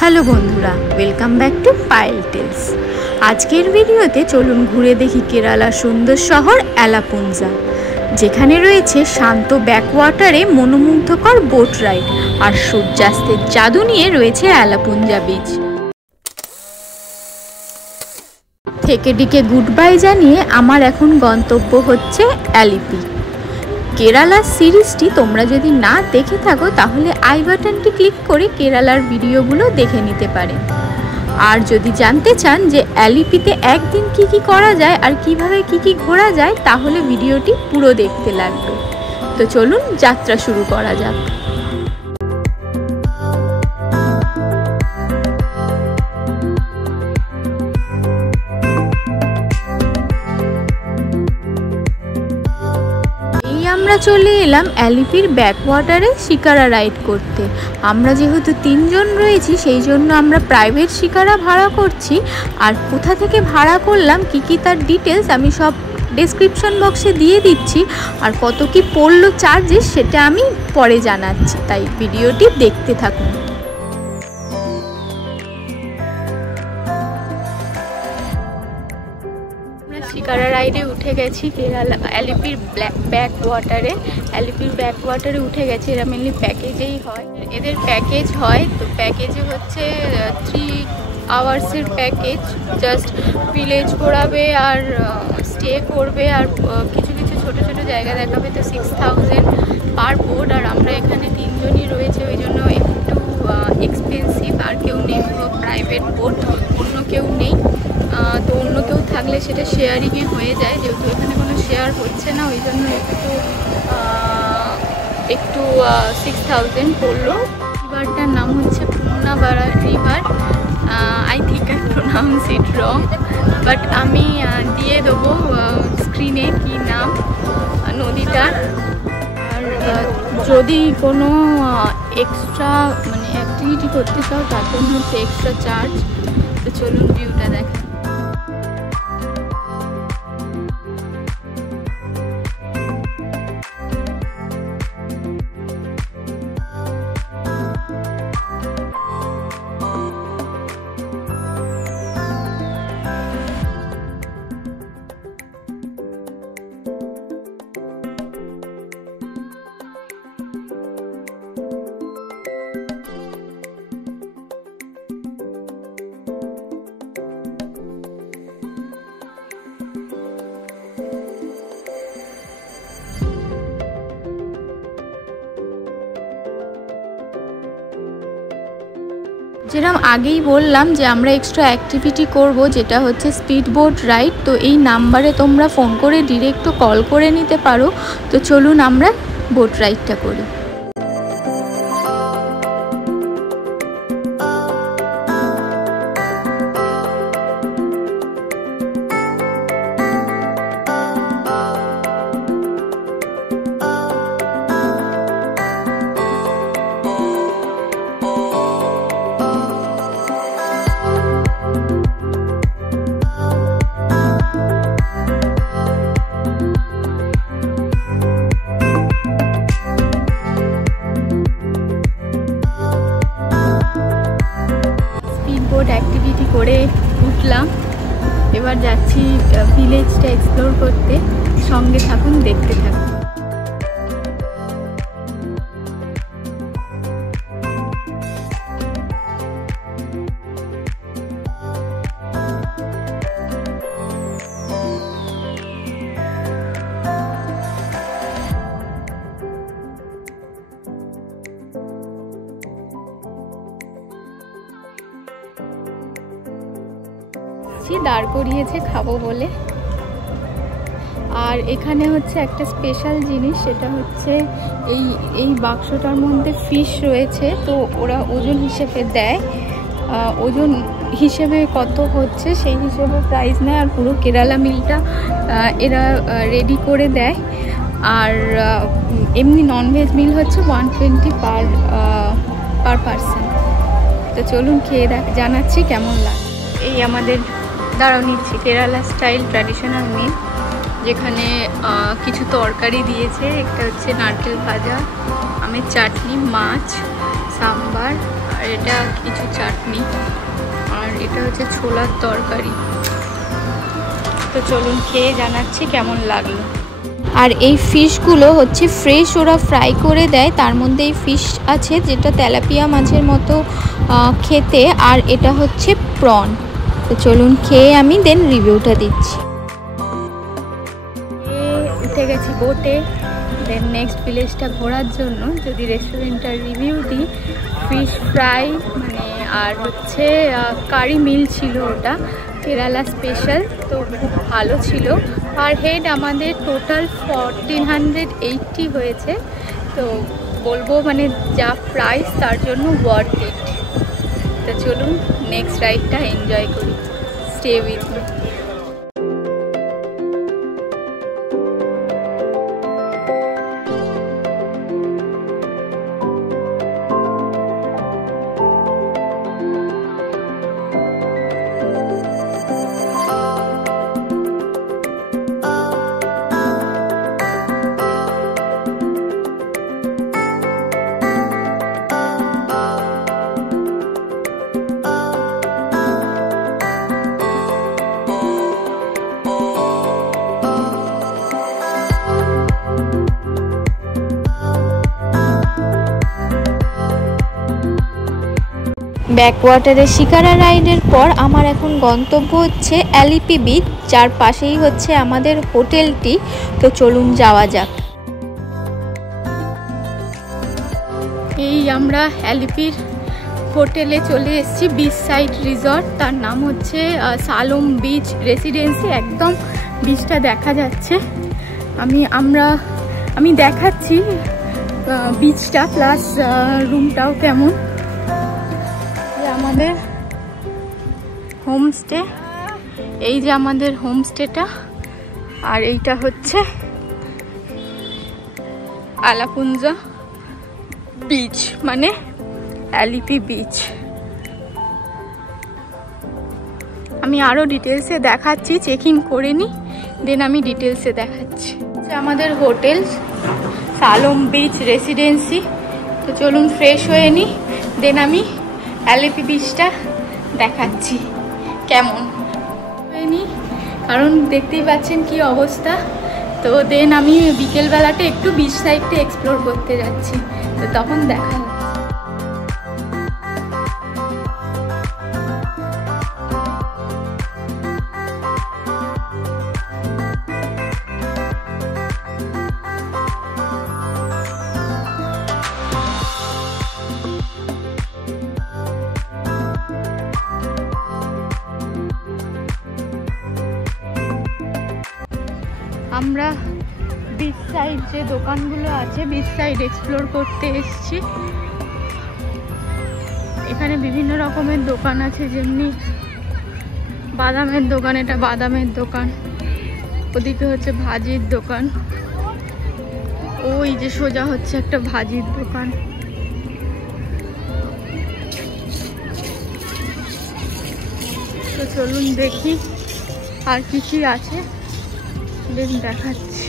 Hello বন্ধুরা, welcome back to Payel tells. আজকের ভিডিওতে চলুন ঘুরে দেখি কেরালার সুন্দর শহর অ্যালাপুঞ্জা, যেখানে রয়েছে শান্ত ব্যাকওয়াটারে মনোমুগ্ধকর বোট রাইড আর সূর্যাস্তের জাদু নিয়ে রয়েছে অ্যালাপুঞ্জা বিচ। থেকে ডিকে গুড বাই জানিয়ে আমার এখন গন্তব্য হচ্ছে অ্যালিপি। কেরালার সিরিজটি তোমরা যদি না দেখে থাকো তাহলে আই বাটনটি ক্লিক করে কেরালার ভিডিওগুলো দেখে নিতে পারে। আর যদি জানতে চান যে অ্যালিপিতে একদিন কি কি করা যায় আর কিভাবে কি কি ঘোরা যায় তাহলে ভিডিওটি পুরো দেখতে লাগবে। তো চলুন যাত্রা শুরু করা যাক। আমরা চলে এলাম অ্যালিপির ব্যাকওয়াটারে শিকারা রাইড করতে। আমরা যেহেতু 3 জন রয়েছি সেই জন্য আমরা প্রাইভেট শিকারা ভাড়া করছি। আর কোথা থেকে ভাড়া করলাম কি কি তার ডিটেলস আমি সব ডেসক্রিপশন বক্সে দিয়ে দিচ্ছি। আর কত কি পড়লো চার্জেস সেটা আমি পরে জানাচ্ছি, তাই ভিডিওটি দেখতে থাকুন। শিকারা রাইডে উঠে গেছি কেরালা অ্যালিপির ব্যাকওয়াটারে উঠে গেছি। এরা মেনলি প্যাকেজেই হয়, এদের প্যাকেজ হয়। তো প্যাকেজে হচ্ছে 3 আওয়ার্সের প্যাকেজ, জাস্ট ভিলেজ ঘোরাবে আর স্টে করবে আর কিছু কিছু ছোটো ছোটো জায়গা দেখাবে। তো 6000 পার বোর্ড। আর আমরা এখানে 3 জনই রয়েছে, ওই জন্য একটু এক্সপেন্সিভ। আর কেউ নেই, পুরো প্রাইভেট বোট, অন্য কেউ নেই। তো অন্য কেউ থাকলে সেটা শেয়ারিংয়ে হয়ে যায়, যেহেতু এখানে কোনো শেয়ার হচ্ছে না ওই জন্য একটু 6000 পড়লো। রিভারটার নাম হচ্ছে Punnabara river. I think I pronounce it wrong, but আমি দিয়ে দেবো স্ক্রিনে কি নাম নদীটার। আর যদি কোনো এক্সট্রা অ্যাক্টিভিটি করতে চাও তার জন্য হচ্ছে এক্সট্রা চার্জ। তো চলুন ভিউটা দেখা। যেরকম আগেই বললাম যে আমরা এক্সট্রা অ্যাক্টিভিটি করব, যেটা হচ্ছে স্পিড বোট রাইড। তো এই নাম্বারে তোমরা ফোন করে ডিরেক্টও কল করে নিতে পারো। তো চলুন আমরা বোট রাইডটা করি। অ্যাক্টিভিটি করে উঠলাম, এবার যাচ্ছি ভিলেজটা এক্সপ্লোর করতে। সঙ্গে থাকুন, দেখতে থাকুন। দাঁড় করিয়েছে খাবো বলে। আর এখানে হচ্ছে একটা স্পেশাল জিনিস, সেটা হচ্ছে এই বাক্সটার মধ্যে ফিশ রয়েছে। তো ওরা ওজন হিসেবে দেয়, ওজন হিসেবে কত হচ্ছে সেই হিসেবে প্রাইস নেয়। আর পুরো কেরালা মিলটা এরা রেডি করে দেয়। আর এমনি ননভেজ মিল হচ্ছে 120 পার পারসন। তো চলুন খেয়ে জানাচ্ছি কেমন লাগে। এই আমাদের দাঁড়াও নিচ্ছি কেরালা স্টাইল ট্র্যাডিশনাল মিল, যেখানে কিছু তরকারি দিয়েছে। একটা হচ্ছে নারকেল ভাজা, আমের চাটনি, মাছ, সাম্বার আর এটা কিছু চাটনি, আর এটা হচ্ছে ছোলার তরকারি। তো চলুন খেয়ে জানাচ্ছি কেমন লাগলো। আর এই ফিশগুলো হচ্ছে ফ্রেশ, ওরা ফ্রাই করে দেয়। তার মধ্যে এই ফিশ আছে যেটা তেলাপিয়া মাছের মতো খেতে, আর এটা হচ্ছে প্রন। তো চলুন খেয়ে আমি দেন রিভিউটা দিচ্ছি। উঠে গেছি বোটে, দেন নেক্সট ভিলেজটা ঘোরার জন্য। যদি রেস্টুরেন্টটার রিভিউ দিই, ফিশ ফ্রাই মানে আর হচ্ছে কারি মিল ছিল, ওটা কেরালা স্পেশাল, তো খুব ভালো ছিল। পার হেড আমাদের টোটাল 1480 হয়েছে। তো বলবো মানে যা প্রাইস তার জন্য ওয়ার্থ ইট। তো চলুন নেক্সট রাইডটা এনজয় করি। Stay with me. ব্যাকওয়াটারে শিকারা রাইডের পর আমার এখন গন্তব্য হচ্ছে অ্যালিপি বিচ, যার পাশেই হচ্ছে আমাদের হোটেলটি। তো চলুন যাওয়া যাক। এই আমরা অ্যালিপির হোটেলে চলে এসেছি, বিচ সাইড রিসর্ট। তার নাম হচ্ছে সালোম বিচ রেসিডেন্সি। একদম বিচটা দেখা যাচ্ছে। আমি দেখাচ্ছি বিচটা প্লাস রুমটাও কেমন। আমাদের হোমস্টে, এই যে আমাদের হোমস্টেটা, আর এইটা হচ্ছে আলাপুঞ্জা বিচ মানে অ্যালিপি বিচ। আমি আরও ডিটেলসে দেখাচ্ছি, চেক ইন করে নিই, দেন আমি ডিটেলসে দেখাচ্ছি। আমাদের হোটেল সালোম বিচ রেসিডেন্সি। তো চলুন ফ্রেশ হয়ে নিই, দেন আমি অ্যালিপি বিচটা দেখাচ্ছি কেমন হয়ে নিই, কারণ দেখতেই পাচ্ছেন কি অবস্থা। তো দেন আমি বিকেলবেলাটা একটু বিচ সাইডটা এক্সপ্লোর করতে যাচ্ছি, তো তখন দেখা হবে। আমরা বিচ সাইড যে দোকানগুলো আছে, বিচ সাইড এক্সপ্লোর করতে এসেছি। এখানে বিভিন্ন রকমের দোকান আছে, যেমনি বাদামের দোকান, এটা বাদামের দোকান, ওদিকে হচ্ছে ভাজির দোকান, ওই যে সোজা হচ্ছে একটা ভাজির দোকান। তো চলুন দেখি আর কি কি আছে, দেখাচ্ছি।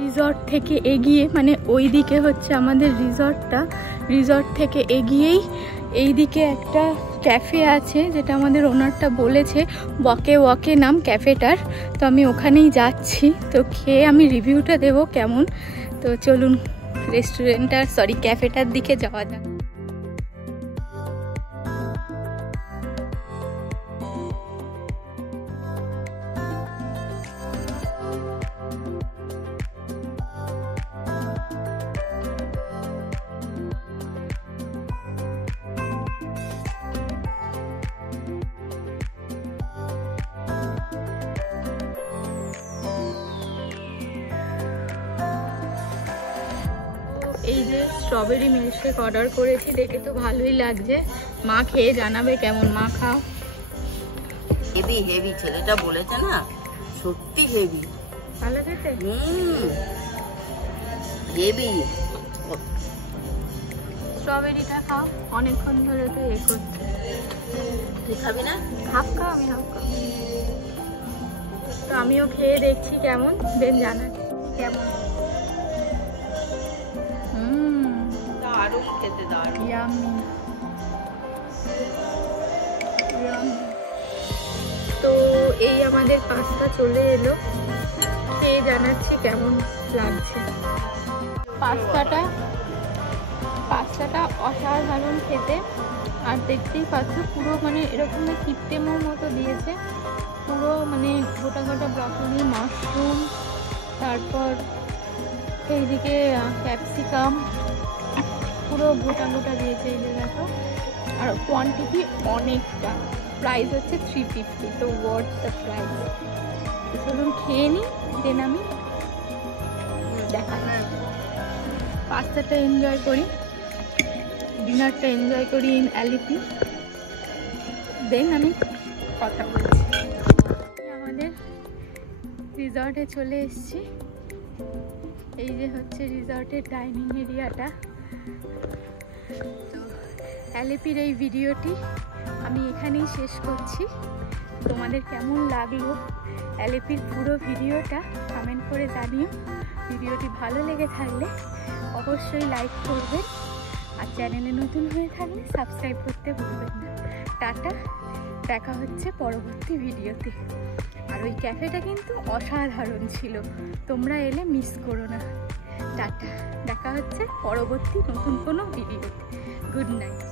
রিসর্ট থেকে এগিয়ে মানে ওই দিকে হচ্ছে আমাদের রিসর্টটা, রিসর্ট থেকে এগিয়েই এই দিকে একটা ক্যাফে আছে, যেটা আমাদের ওনারটা বলেছে ওয়াকে ওয়াকে নাম ক্যাফেটার। তো আমি ওখানেই যাচ্ছি, তো খেয়ে আমি রিভিউটা দেবো কেমন। তো চলুন ক্যাফেটার দিকে যাওয়া যাক। এই যে স্ট্রবেরি মিল্কশেক অর্ডার করেছি, দেখে তো ভালোই লাগছে। মা খেয়ে জানাবে কেমন। মা খাও। হেভি হেভি, ছেলেটা বলেছে না, সত্যি হেভি। ভালো খেতে? হেভি। স্ট্রবেরিটা খাও, অনেকক্ষণ ধরে তো এ করছে। তুই খাবি না? হাফ খাও, আমি হাফ খাও। তো আমিও খেয়ে দেখছি কেমন, দেন জানাই কেমন। দারুণ খেতে, দারুণ। ইয়াম্মি। তো এই আমাদের পাস্তা চলে এলো, খেয়ে জানাচ্ছি কেমন লাগছে। পাস্তাটা অসাধারণ খেতে। আর দেখতেই পাচ্ছ পুরো মানে এরকম কিপ্টেমোর মতো দিয়েছে, পুরো মানে গোটা গোটা ব্রকলি, মাশরুম, তারপর এইদিকে ক্যাপসিকাম, পুরো গোটা গোটা দিয়েছে। এই যে দেখো, আর কোয়ান্টিটি অনেকটা। প্রাইস হচ্ছে 350, তো ওয়ার্থ দ্য প্রাইস। চলুন খেয়ে নিই, দেন আমি দেখা। পাস্তাটা এনজয় করি, ডিনারটা এনজয় করি ইন অ্যালিপি, দেন আমি কথা বলছি। আমাদের রিসর্টে চলে এসেছি। এই যে হচ্ছে রিসর্টের ডাইনিং এরিয়াটা। তো অ্যালিপির এই ভিডিওটি আমি এখানেই শেষ করছি। তোমাদের কেমন লাগলো অ্যালিপির পুরো ভিডিওটা কমেন্ট করে জানিও। ভিডিওটি ভালো লেগে থাকলে অবশ্যই লাইক করবেন, আর চ্যানেলে নতুন হয়ে থাকলে সাবস্ক্রাইব করতে ভুলবেন না। টাটা, দেখা হচ্ছে পরবর্তী ভিডিওতে। আর ওই ক্যাফেটা কিন্তু অসাধারণ ছিল, তোমরা এলে মিস করো না। টাটা, দেখা হচ্ছে পরবর্তী নতুন কোনো ভিডিওতে। Good night.